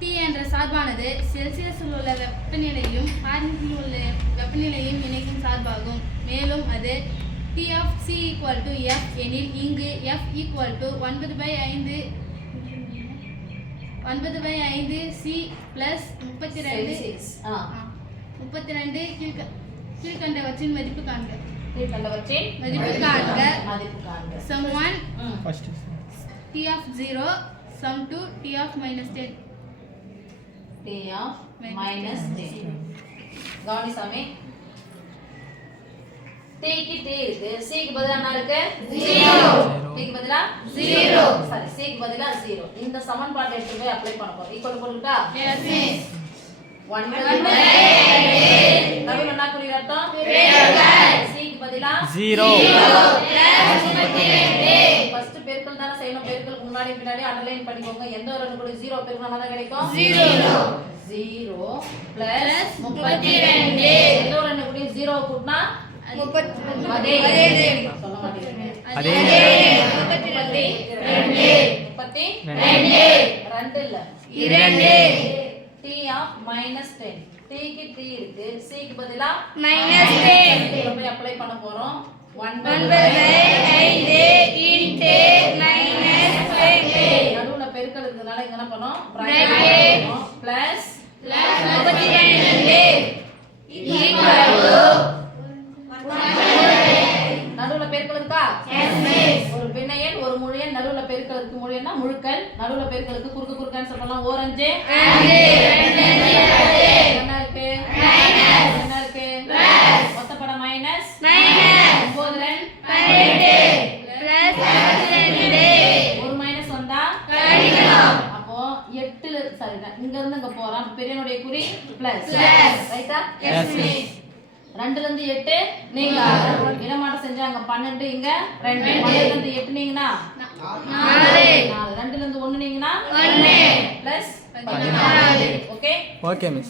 T என்ற சார்பானது செல்சியஸில் உள்ள வெப்பநிலையும் ஃபாரன்ஹீட்டில் உள்ள வெப்பநிலையும் இணைக்கும் சார்பாகும். மேலும் அது T of C equal to F எனில் இங்கு F equal to 9/5 C plus 32 கீழ்கண்டவற்றின் மதிப்பு காண்க. Sum 1 first T of 0, sum 2 T of minus 10. T of minus 10. கவனி சாமி. T க்கு T இருக்கு, C க்கு பதிலா என்ன இருக்கு? 0. T க்கு பதிலா 0. சரி, C க்கு பதிலா 0. இந்த சமன்பாட்டை எடுத்து போய் அப்ளை பண்ண போறோம். ஈக்குவல் போட்டுட்டா? Yes miss. 1/2 நடுவுல என்ன குறி அர்த்தம்? C க்கு பதிலா 0 ஃபர்ஸ்ட் பெருக்கல் தான செய்யணும். பெருக்கலுக்கு முன்னாடி பின்னாடி அண்டர்லைன் பண்ணிக்கோங்க. எந்த ஒரு எண்ணு கூட 0 பெருக்கினா என்ன கிடைக்கும்? 0 plus 32. எந்த ஒரு எண்ணு கூட 0 கூட்டினா 32. அதே சொல்ல மாட்டீங்க. அதே 32 2 இல்ல 2. T of minus 10. T க்கு T இருக்கு, C க்கு பதிலா minus 10. இத போய் அப்ளை பண்ண போறோம். 1/5 into minus 10. நடுவுல பெருக்கல் இருக்குனால இங்க என்ன பண்ணோம்? பிராக்கெட் போடுறோம். plus 32 equal to நடுவுல பெருக்கல் இருக்கா? Yes miss. ஒரு பின்ன எண் ஒரு முழு எண் நடுவுல பெருக்கலுக்கு முழு எண்ணா முழுக்கள், நடுவுல பெருக்கலுக்கு குறுக்கு சொல்லலாம். ஓரஞ்சு 2 என்ன இருக்கு? மைனஸ் என்ன இருக்கு? பிளஸ் மொத்த படம் மைனஸ் 9 12 பிளஸ் 32 ஒரு மைனஸ் வந்தா கழிக்கணும். அப்போ 8 சரி இங்க இருந்து இங்க போறோம். பெரியனுடைய குறி பிளஸ் ரைட்டா? Yes miss. 2ல இருந்து 8 நீங்க இடமாற்றம் செஞ்சா அங்க 12 இங்க 2 12ல இருந்து 8 நீங்கனா 4 2ல இருந்து 1 நீங்கனா 1 பிளஸ் 14. Okay okay miss